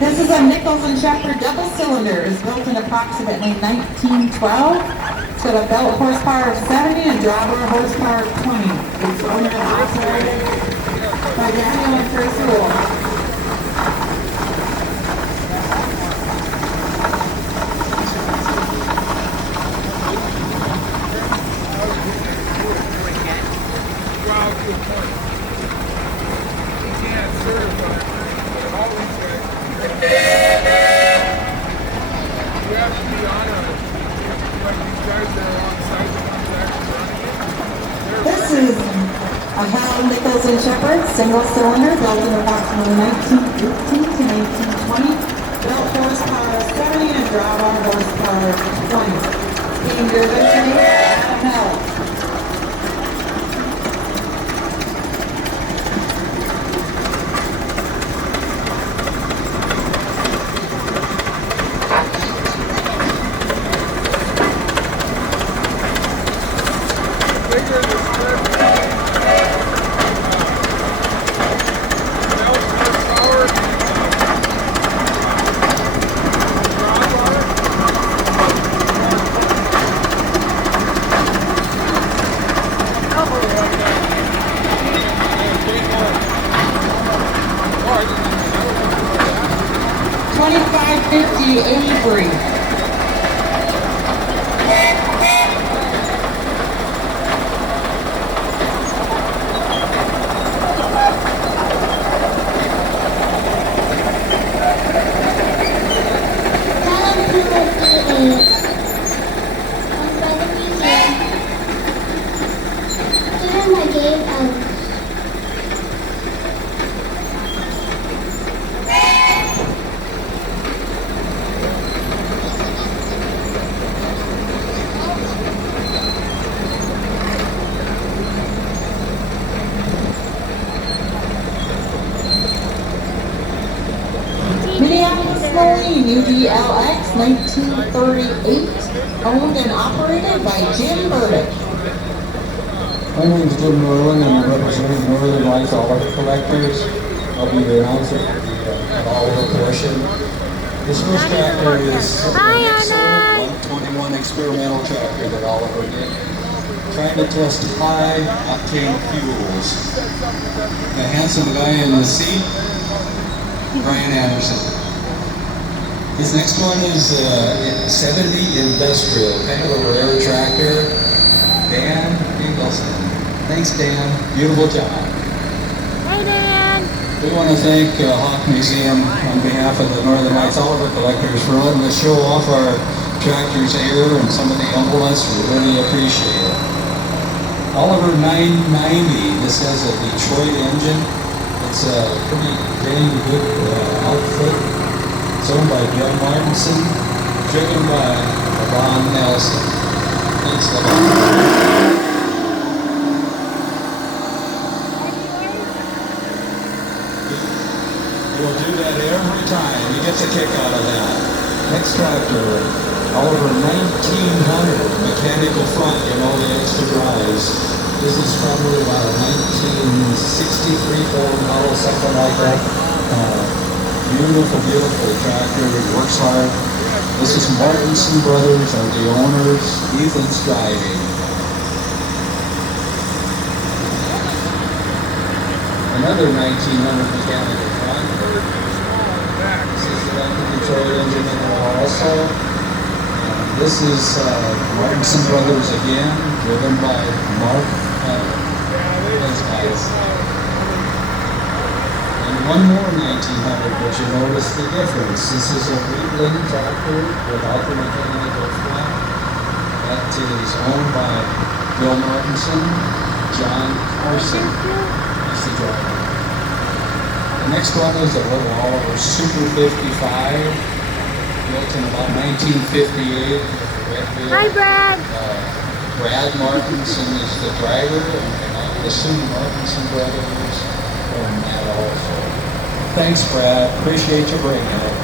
This is a Nichols and Shepherd double cylinder. It was built in approximately 1912. It's got a belt horsepower of 70 and drawbar horsepower of 20. It's owned and operated by Daniel and Chris Wolford. This is a Howell Nichols and Shepherd single cylinder built in approximately 1918 to 1920. Belt horsepower of 70 and drawbar horsepower of 20. Being driven today at Howell. $25.50 Avery. UDLX 1938, owned and operated by Jim Burdick. My name is Jim Merlin and I'm representing Northern Lights Oliver Collectors. I'll be the announcer for the Oliver portion. This first tractor is a 121 experimental tractor that Oliver did, trying to test high octane fuels. The handsome guy in the seat, Brian Anderson. This next one is 70 Industrial, kind of a rare tractor. Dan Ingleson. Thanks, Dan. Beautiful job. Hey, Dan. We want to thank Hawk Museum on behalf of the Northern Lights Oliver Collectors for letting us show off our tractors here and some of the implements. We really appreciate it. Oliver 990. This has a Detroit engine. It's a pretty dang good outfit. It's owned by Bill Martinson, driven by LeVon Nelson. Thanks, LeVon. gets a kick out of that. Next tractor, Oliver 1900 mechanical front, you know, the extra drives. This is probably about a 1963 Ford model, something like that. Beautiful, beautiful tractor, works hard. This is Martinson Brothers, are the owners. Ethan's driving. Another 1900 mechanical front. This is the electric controlled engine in there also. This is Martinson Brothers again, driven by Mark. Those guys. And one more 1900, but you notice the difference. This is a Wheatland tractor without the mechanical front. That is owned by Bill Martinson, John Carson. That's the driver. The next one is a little Oliver Super 55, built in about 1958. Hi, Brad. Brad Martinson is the driver, and the Sue Martinson brothers own that also. Thanks, Brad. Appreciate you bringing it.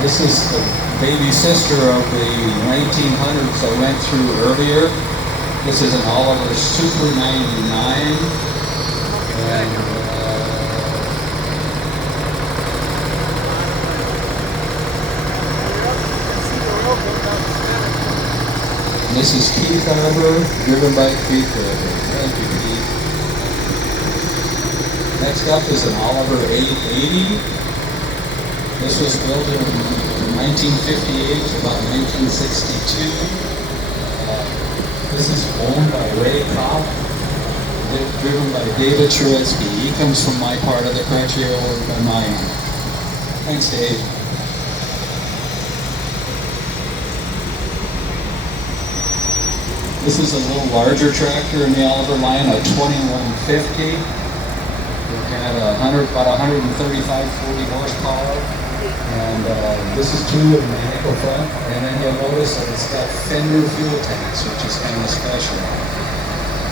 This is the baby sister of the 1900s I went through earlier. This is an Oliver Super 99. And, this is Keith Arbor, driven by Keith Arbor. Thank you, Keith. Next up is an Oliver 880. This was built in 1958 to about 1962. This is owned by Ray Kopp, driven by David Trubisky. He comes from my part of the country over by mine. Thanks, Dave. This is a little larger tractor in the Oliver line, a 2150. It had about 135, 40 horsepower. And this is two with mechanical front. And then you'll notice that it's got fender fuel tanks, which is kind of special.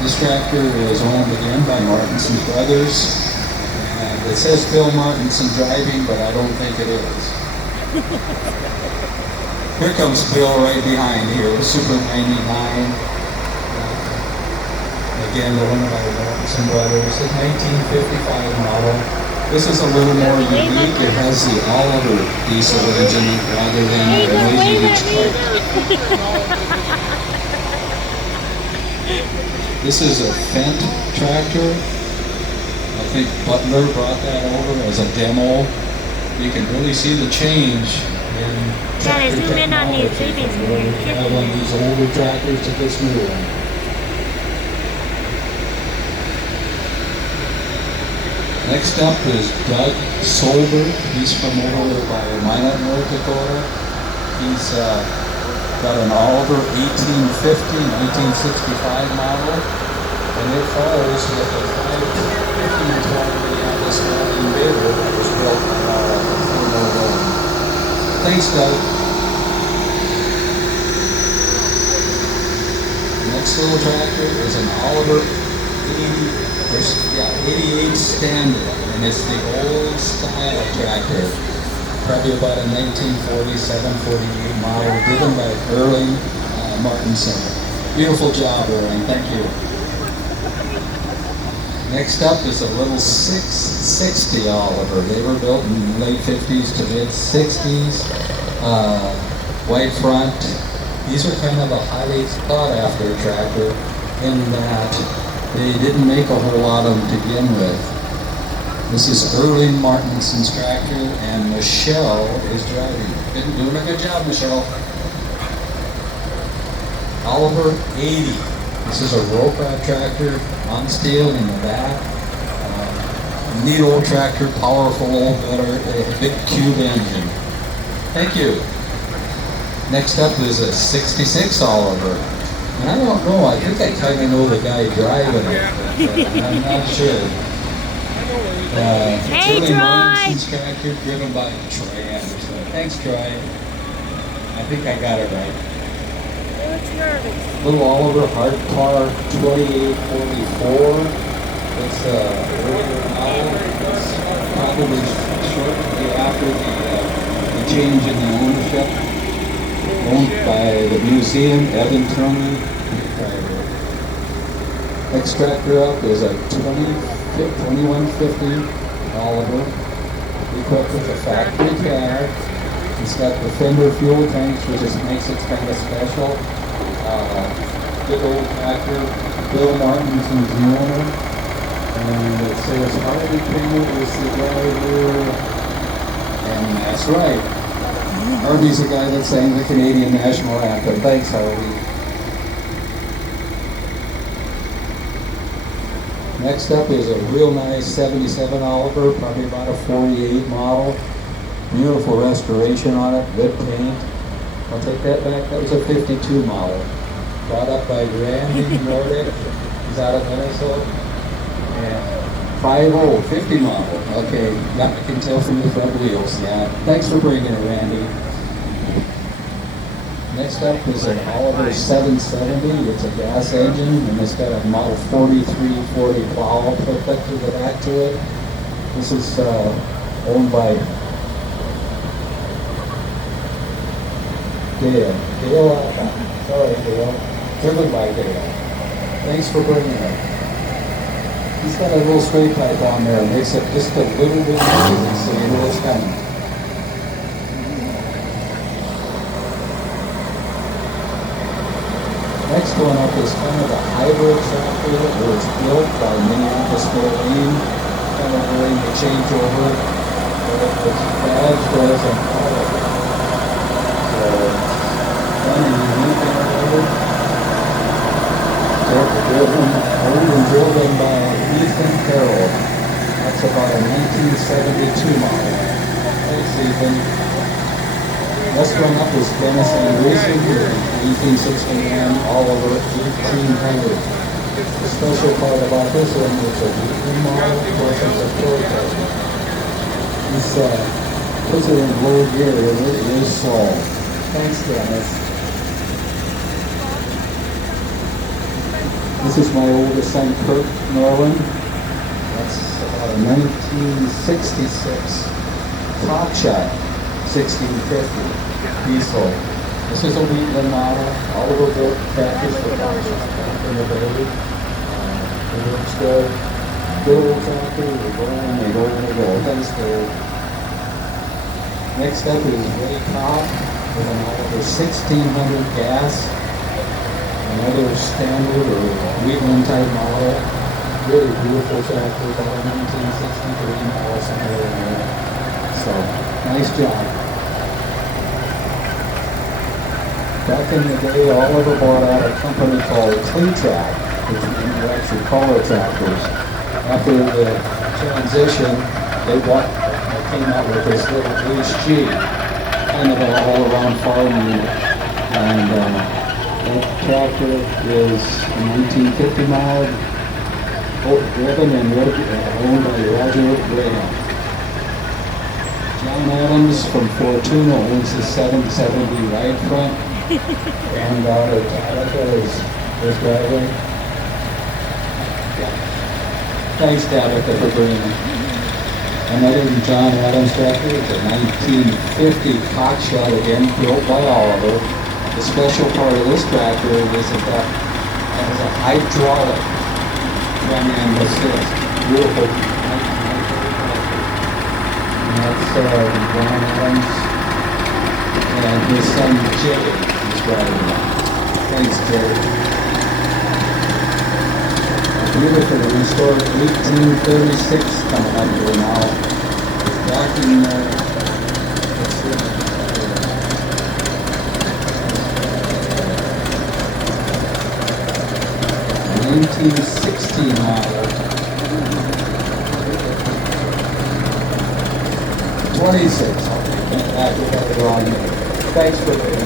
This tractor is owned again by Martinson Brothers. And it says Bill Martinson driving, but I don't think it is. Here comes Bill right behind here, the Super 99. Again, the one by Martinson Brothers, a 1955 model. This is a little more unique. It has the Oliver diesel engine rather than a noisy huge This is a Fendt tractor. I think Butler brought that over as a demo. You can really see the change in tractor technology from where we have on these older tractors to this new one. Next up is Doug Solberg. He's from over by Minot, North Dakota. He's got an Oliver 1850, 1965 model, and it follows with a 515 on this Italian Bader that was built for Oliver. Thanks, Doug. Next little tractor is an Oliver 88 standard, and it's the old style tractor, probably about a 1947, 48 model, driven by Erling Martinson. Beautiful job, Erling, thank you. Next up is a little 660 Oliver. They were built in the late 50s to mid 60s. White front. These are kind of a highly sought after tractor in that they didn't make a whole lot of them to begin with. This is Erling Martinson's tractor, and Michelle is driving. Been doing a good job, Michelle. Oliver 80. This is a rope tractor on steel in the back. Neat old tractor, powerful, got a big cube engine. Thank you. Next up is a 66 Oliver. And I don't know, I think I kind of know the guy driving it, but I'm not sure. Hey, Erling Troy! Martinson's tractor, driven by Troy Anderson. Thanks, Troy. I think I got it right. What's nervous? Little Oliver hard car 2844. It's earlier model. It's probably shortly after the change in the ownership. Owned by the museum, Evan Turnley. Extractor up is a 2150 Oliver, equipped with a factory cab. It's got the Fender fuel tanks, which just makes it kind of special. Big old tractor. Bill Martinson's the owner. And it says Harley Kramer is the driver. And that's right. Harvey's the guy that sang the Canadian National Anthem. Thanks, Harvey. Next up is a real nice 77 Oliver, probably about a 48 model. Beautiful restoration on it, good paint. I'll take that back, that was a 52 model. Brought up by Randy Nordic, he's out of Minnesota. And 50 model, okay, I can tell from the front wheels, yeah. Thanks for bringing it, Randy. Next up is an Oliver 770. It's a gas engine, and it's got a Model 4340 plow hooked up to the back to it. This is owned by Dale. Sorry, Dale. Driven by Dale. Thanks for bringing it. He's got a little straight pipe on there. It makes it just a little bit easier, so you know it's coming. Next one up is kind of a hybrid tractor that was built by Minneapolis Lane, kind of during the changeover. But it's badge doesn't follow. So, kind of unique in a way. Owned and driven by Ethan Carroll. That's about a 1972 model. Thanks, Ethan. Next one up is Dennis Anderson, 1869 Oliver 1800. The special part about this one is a weekly model, plus it's a prototype. This puts it in low gear and it is slow. Thanks, Dennis. This is my oldest son, Kurt Norland. That's about a 1966 Top Shot 1650 diesel. This is a Wheatland model. Oliver built tractors for Top Shot back in the day. It works good. Good old tractor. They go and they go and they go. Thanks, Dave. Next up is Ray Cobb with an Oliver 1600 gas. Another standard or Wheatland type model. Really beautiful tractor, about a 1963 model somewhere in there. So, nice job. Back in the day, Oliver bought out a company called Claytrack, which manufactured color tractors. After the transition, they came out with this little HG, kind of an all-around farm unit. And that tractor is a 1950 model, driven and owned by Roger Graham. John Adams from Fortuna owns the 770 right front, and out of Tabitha is driving. Yeah. Thanks, Tabitha, for bringing it. Another John Adams tractor is a 1950 cock shot, again built by Oliver. The special part of this tractor is that it has a hydraulic front end assist. Beautiful. And that's John Adams and his son Jay is driving that. Thanks, Jay. Beautiful restored 1836 coming up here now. It's back in let's see. 1916 model. 26. I'll take that back with that wrong here. Thanks for that.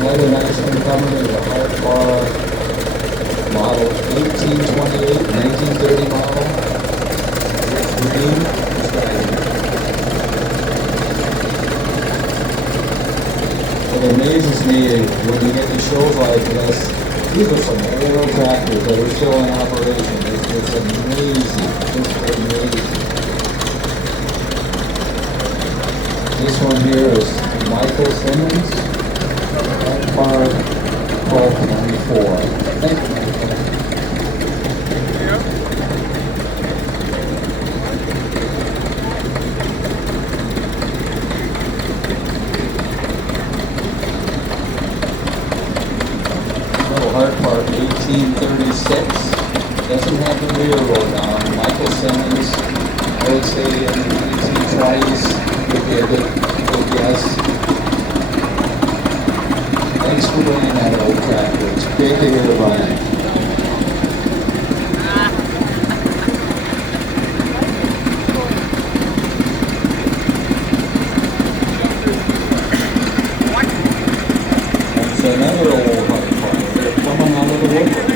Another nice one coming is a Hart Bar model 1828, 1930 model. It's green. It's got It amazes me when you get to shows like this, These are some old tractors that are still in operation. It's amazing. It's amazing. This one here is Michael Simmons, Park 1224. Thank you, Michael. Hard Park 1836. Doesn't have the rear load on. Michael Simmons, I would say in the 1920s would be a good guess. Thanks for bringing that old tractor. It's great to hear about it. That's another old Hard Park. Coming out of the Wolford.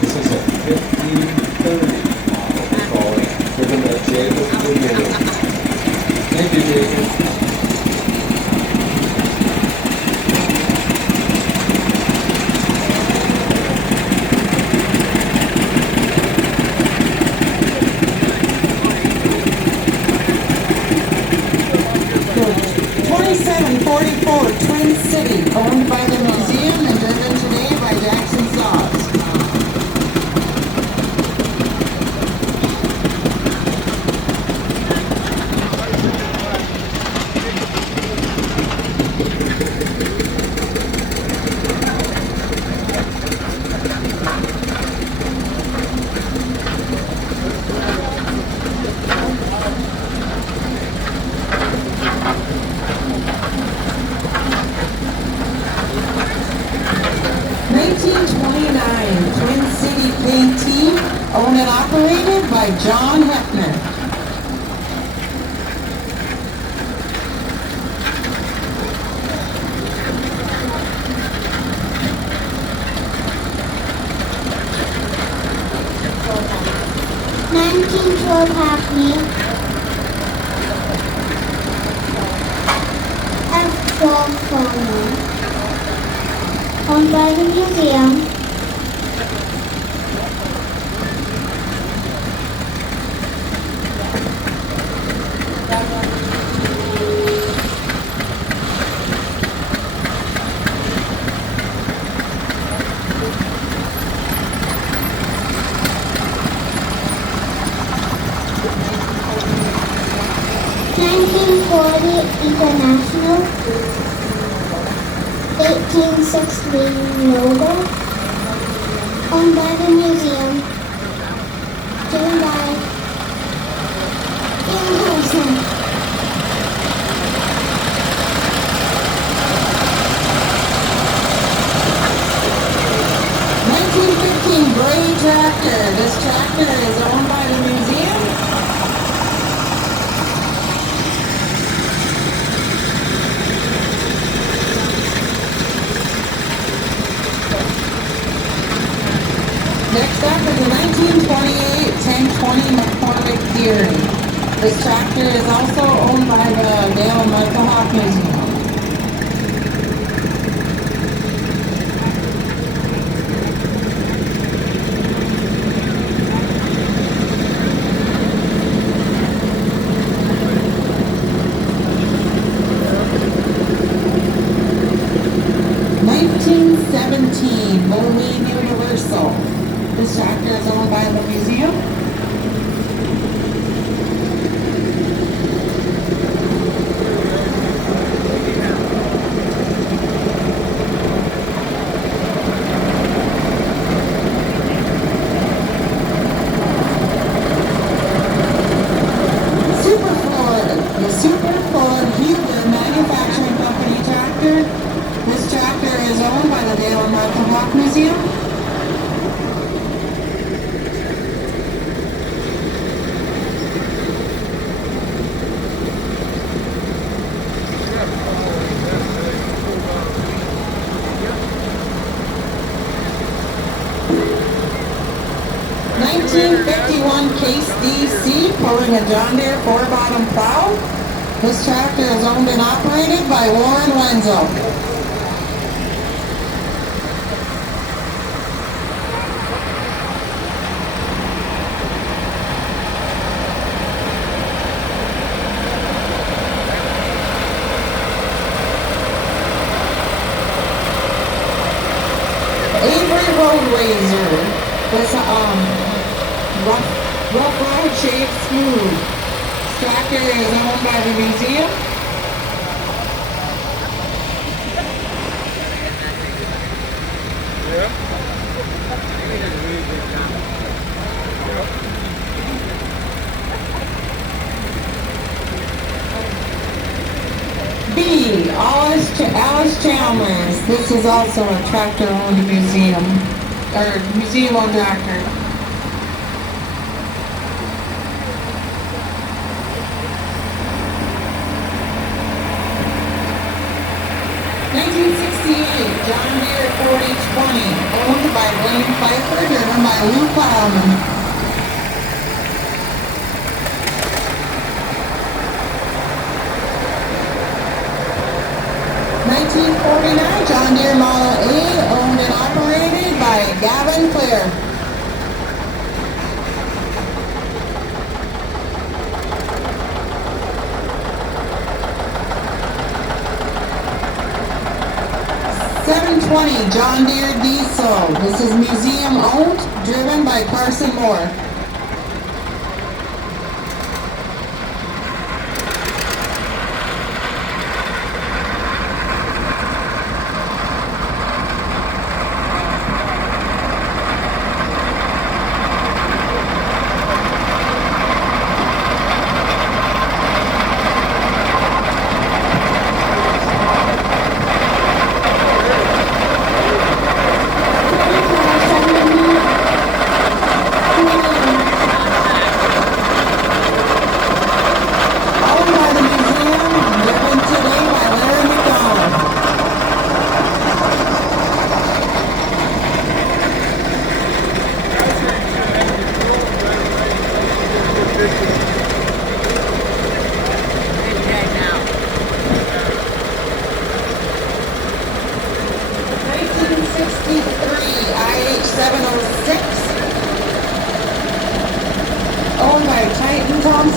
This is a 1530 model, we call it, driven by Jacob Wolford. Thank you, Jacob. Twin City, owned by the museum and driven today by Jackson Saws. Twin City Paintee, owned and operated by John Heppner. Hackney, F12 Coleman, owned by the museum. 1940 International, 1860 logo, owned by the museum, driven by Jim Harrison. 1915 Bray tractor. This tractor is owned by the museum. Next up is a 1928 1020 McCormick Deere. This tractor is also owned by the Dale Mudcock Museum. Moline Universal. This tractor is owned by the museum. The Superford Huber Manufacturing Company tractor. This tractor is owned by the Dale Mudcock Museum. '51 Case DC pulling a John Deere 4-bottom plow. This tractor is owned and operated by Warren Wenzel. Avery Road Razor. This rough road shaped smooth. This tractor is owned by the museum. B. Alice Chalmers. This is also a tractor owned museum, or museum owned tractor. John Deere 4020, owned by Wayne Pfeiffer, driven by Lou Plowman. 1949 John Deere Model A, owned and operated by Gavin Clear. $720 John Deere Diesel. This is museum owned, driven by Carson Moore.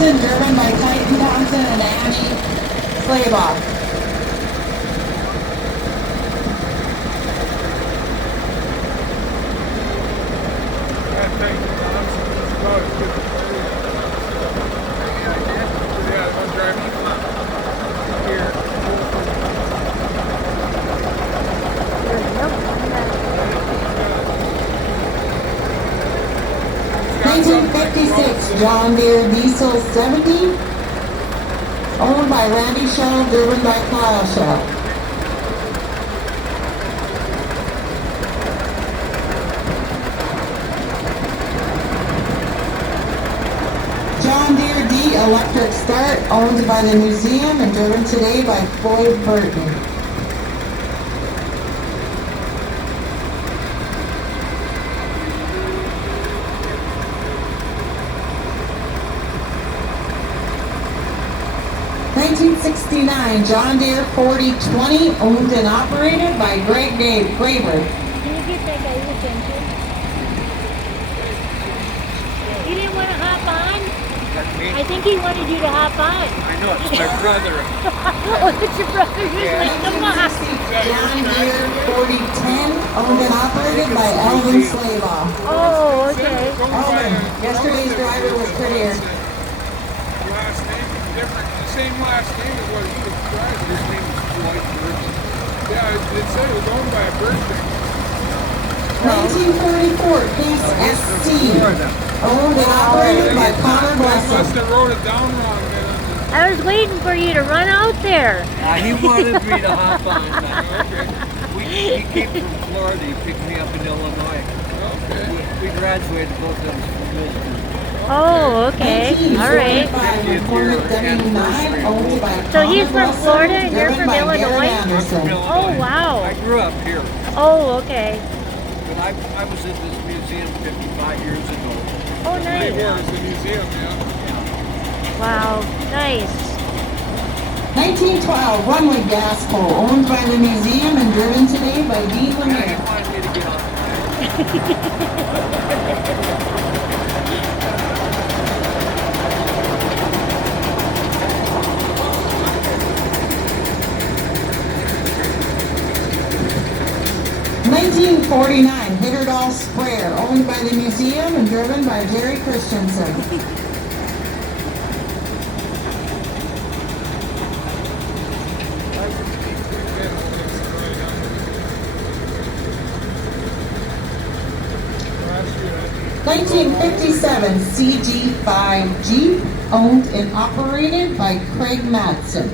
Driven by Titan Thompson and Annie Slaybaugh. John Deere Diesel 70, owned by Randy Shaw, driven by Kyle Shaw. John Deere D Electric Start, owned by the museum and driven today by Floyd Burton. $1969 John Deere 4020, owned and operated by Greg Graber. You didn't want to hop on? I think he wanted you to hop on. I know, it's my brother. Oh, it's your brother. He's like, come on. John Deere 4010, owned and operated by Elvin Slaybaugh. Oh, okay. Elvin, yesterday's driver was prettier. Last name is different. The same last name as what he was driving. His name is Dwight Burton. Yeah, it said it was owned by a Burton. 1944 Case SC, owned and operated by Connor I must Blessing. have wrote it down wrong then. I was waiting for you to run out there. He wanted me to hop on. Okay. He came from Florida. He picked me up in Illinois. Okay. We graduated both of us from Wolford. Oh, okay. All right. McCormick W9, owned by So he's Connor from Florida Blessing, and you're driven from by Garrett Illinois? Anderson. Oh, wow. I grew up here, Oh, okay. but I was at this museum 55 years ago. Oh, They nice. were, it's a museum, yeah. Wow, nice. 1912 Runway gas pole, owned by the museum and driven today by Dean Lemire. wanted me to get on. 1949 Hitterdall sprayer, owned by the museum and driven by Jerry Christensen. 1957 CG5 Jeep, owned and operated by Craig Madsen.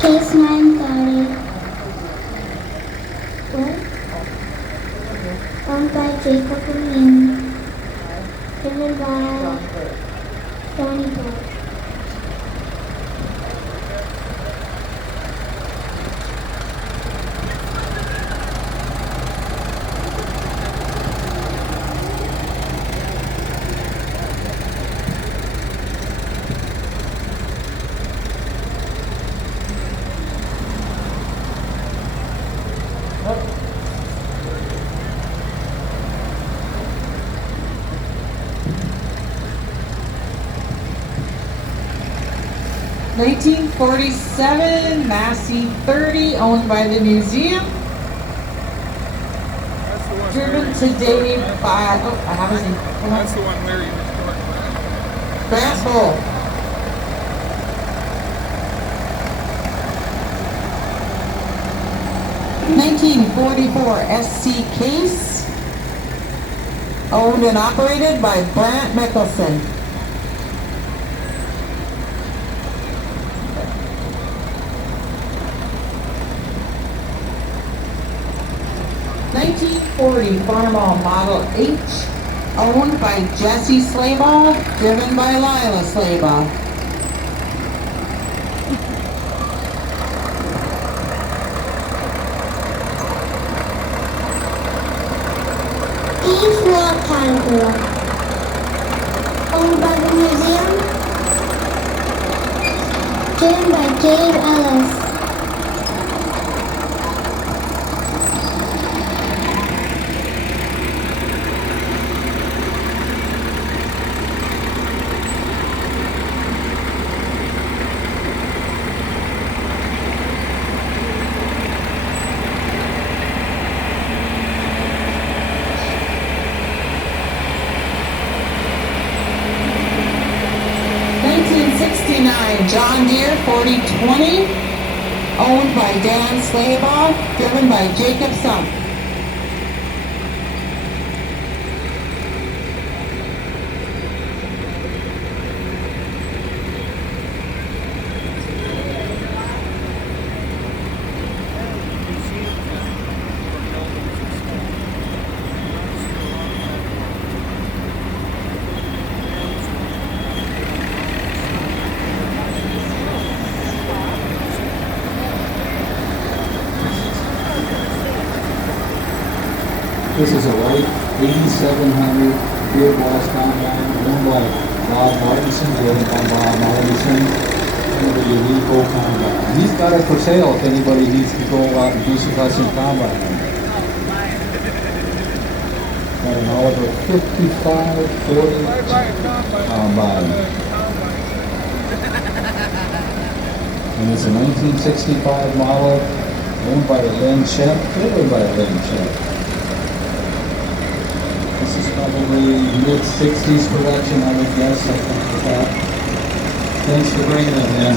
Case 930. What? Owned by Jacob Levine. Driven by Tony Burke. $1947 Massey 30, owned by the museum, That's the one. driven Larry- today by, oh, I have his name. Come That's on. the one Larry was talking about. Grant Bull. 1944 SC Case, owned and operated by Brant Mickelson. 1940 Farmall Model H, owned by Jesse Slaybaugh, driven by Lila Slaybaugh. E4 Caterpillar. Owned by the museum. Driven by Gabe Ellis. 1969 John Deere 4020, owned by Dan Slaybaugh, driven by Jacob Sunk. This is a white 8700 field glass combine owned by Bob Martinson, driven by Bob Martinson. Kind of a unique old combine. He's got it for sale if anybody needs to go out and do some custom combining. Got an Oliver 5540 combine. And it's a 1965 model owned by Lynn Shep, driven by Lynn Shep. This is probably mid-60s production, I would guess, something like that. Thanks for bringing it in.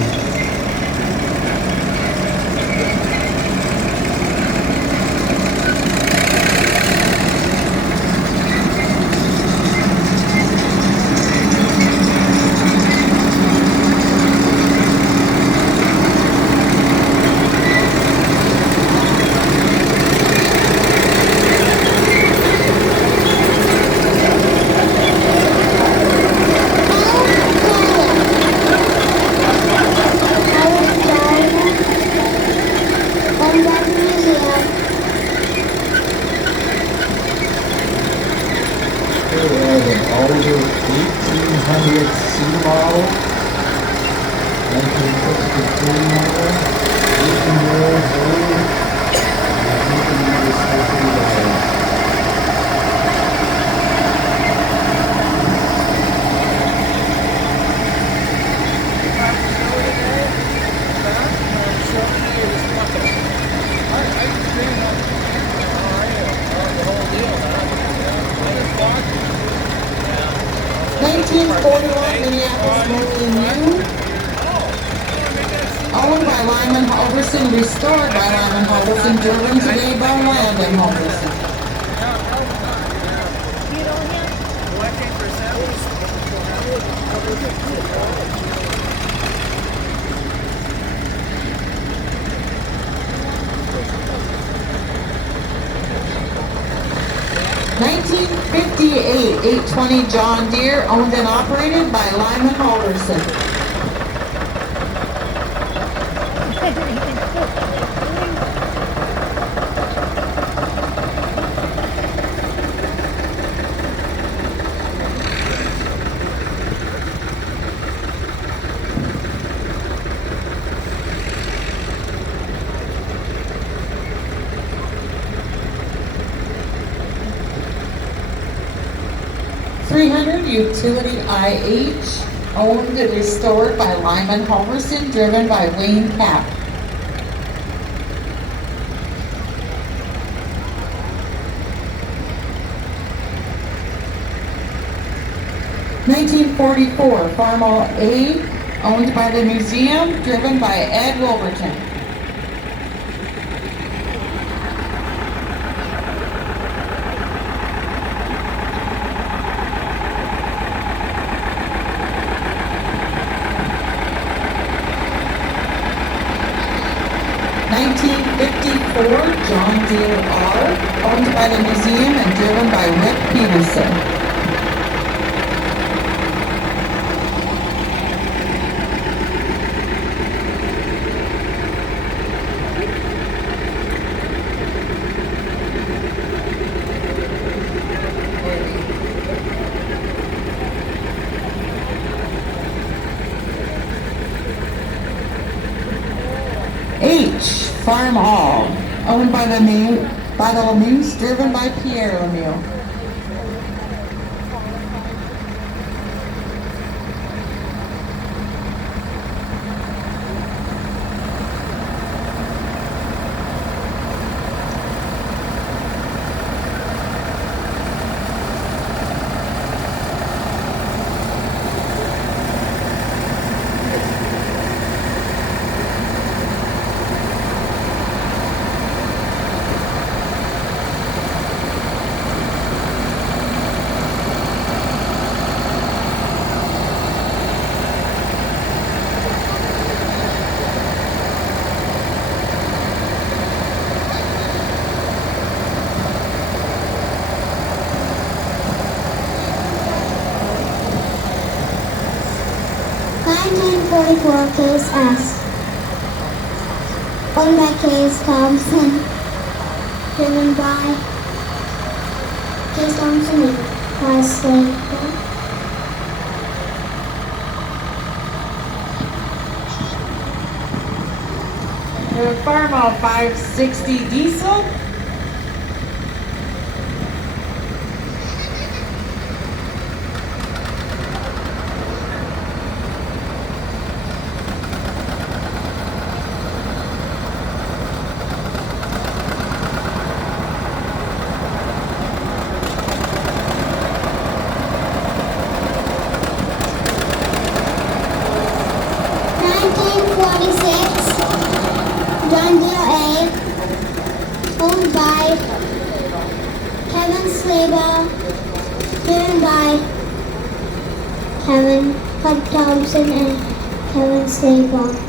has an older 1800 C model, 1963 model, 18-year-old old, and this $50. Yeah. 1941 Minneapolis Moline U, owned by Lyman Halverson, restored by Lyman Halverson, driven today by Landon Halverson. You know him? Collecting for samples. 1958 820 John Deere, owned and operated by Lyman Halverson. $300 Utility IH, owned and restored by Lyman Halverson, driven by Wayne Kapp. $1944 Farmall A, owned by the museum, driven by Ed Wolverton. $1954 John Deere R, owned by the museum and driven by Rick Peterson. H, Farm Hall, owned by the Lemieux, driven by Pierre Lemieux. Case S, owned by Case Thompson, driven by Case Thompson and Price Slater. The Farmall 560 diesel, John Deere A, owned by Kevin Slater, driven by Kevin Thompson and Kevin Slater.